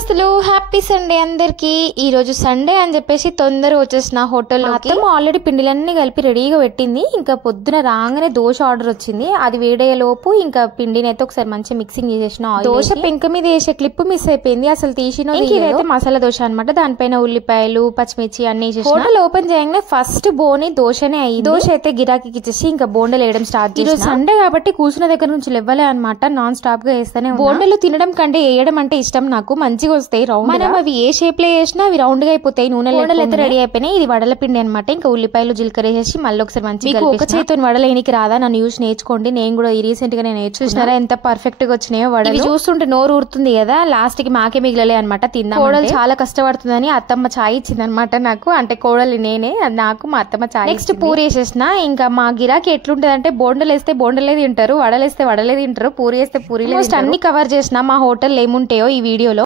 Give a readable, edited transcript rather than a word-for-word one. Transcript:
నమస్తేలు happy Sunday అందరికి। ఈ రోజు సండే అని చెప్పేసి తొందరగా వచ్చేసిన హోటల్ అత్తమ్మ ఆల్రెడీ పిండిలన్నీ కలిపి రెడీగా పెట్టింది। ఇంకా పొద్దున రాగానే దోశ ఆర్డర్ వచ్చింది। అది వేడయ్యే లోపు ఇంకా పిండిని అయితే ఒకసారి మంచి మిక్సింగ్ చేసేసిన। దోశ పెంక మీద వేసే క్లిప్ మిస్ అయిపోయింది, అసలు తీసిన। ఇదైతే మసాలా దోశ అన్నమాట, దానిపైన ఉల్లిపాయలు పచ్చిమిర్చి అన్ని వేసేసిన। హోటల్ ఓపెన్ చేయగానే ఫస్ట్ బోని దోశనే అయ్యింది। దోశ అయితే గిరాకీకి ఇచ్చేసి ఇంకా బోండలు వేయడం స్టార్ట్ చేసిన। ఈరోజు సండే కాబట్టి కూర్చున్న దగ్గర నుంచి లెవ్వలే అనమాట, నాన్ స్టాప్ గా వేస్తానే। బోండలు తినడం కంటే వేయడం అంటే ఇష్టం నాకు, మంచిగా వస్తాయి రౌండ్। మనం అవి ఏ షేప్ లో వేసినా అవి రౌండ్ గా అయిపోతాయి। నూనె బోండలు అయితే రెడీ అయిపోయినాయి। ఇది వడల పిండి అనమాట, ఇంకా ఉల్లిపాయలు జీలకర్ర వేసేసి మళ్ళీ ఒకసారి మంచిగా ఒక చేతితో వడలేనికి రాదా, నన్ను యూస్ నేర్చుకోండి। నేను కూడా ఈ రీసెంట్ గా నేర్చుకున్నారా ఎంత పర్ఫెక్ట్ గా వచ్చినాయో వడలు। చూస్తుంటే నోరు ఊరుతుంది కదా, లాస్ట్ కి మాకే మిగిలలే అనమాట తిందాం। కోడలు చాలా కష్టపడుతుందని అత్తమ్మ చాయ్ ఇచ్చింది అనమాట నాకు, అంటే కోడలు నేనే, నాకు మా అత్తమ్మ చాయ్। నెక్స్ట్ పూరి వేసేసిన। ఇంకా మా గిరాకీ ఎట్లుంటది అంటే బోండలు వేస్తే బోండలే తింటారు, వడలేస్తే వడలే తింటారు, పూరి వేస్తే పూరి అన్ని కవర్ చేసిన మా హోటల్ ఏముంటాయో ఈ వీడియోలో।